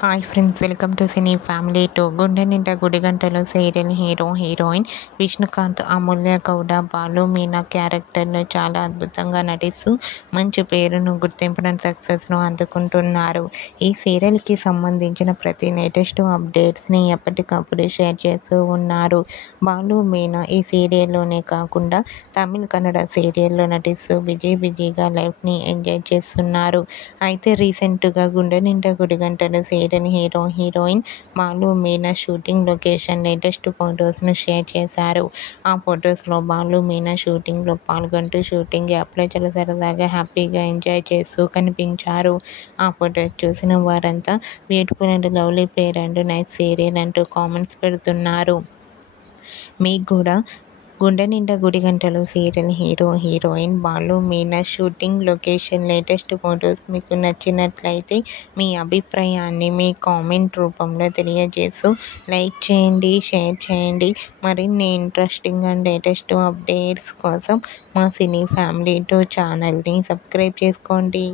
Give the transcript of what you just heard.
Hi friends, welcome to cine family two. గుండె నిండా గుడిగంటలో serial hero heroine Vishnukant, అమూల్య గౌడ, బాలు మీనా క్యారెక్టర్లో చాలా అద్భుతంగా నటిస్తూ మంచి పేరును, గుర్తింపును, సక్సెస్ను అందుకుంటున్నారు. ఈ సీరియల్కి సంబంధించిన ప్రతి లేటెస్ట్ అప్డేట్స్ని ఎప్పటికప్పుడు షేర్ చేస్తూ ఉన్నారు. బాలు మీనా ఈ సీరియల్లోనే కాకుండా తమిళ్, కన్నడ సీరియల్లో నటిస్తూ బిజీగా లైఫ్ని ఎంజాయ్ చేస్తున్నారు. అయితే రీసెంట్గా Gunde Ninda Gudigantalu serial hero heroine Balu Meena shooting location latest ఫొటోస్ను షేర్ చేశారు. ఆ ఫొటోస్లో బాలు మీనా షూటింగ్లో పాల్గొంటూ షూటింగ్ యాప్లో చాలా సరదాగా హ్యాపీగా ఎంజాయ్ చేస్తూ కనిపించారు. ఆ ఫొటోస్ చూసిన వారంతా beautiful and lovely pair and nice serial అంటూ కామెంట్స్ పెడుతున్నారు. మీకు కూడా Gunde Ninda Gudigantalu serial hero heroine Balu Meena shooting location latest photos మీకు నచ్చినట్లయితే మీ అభిప్రాయాన్ని మీ కామెంట్ రూపంలో తెలియజేస్తూ లైక్ చేయండి, షేర్ చేయండి. మరిన్ని ఇంట్రెస్టింగ్ అండ్ లేటెస్ట్ అప్డేట్స్ కోసం మా సినీ ఫ్యామిలీ 2 ఛానల్ని సబ్స్క్రైబ్ చేసుకోండి.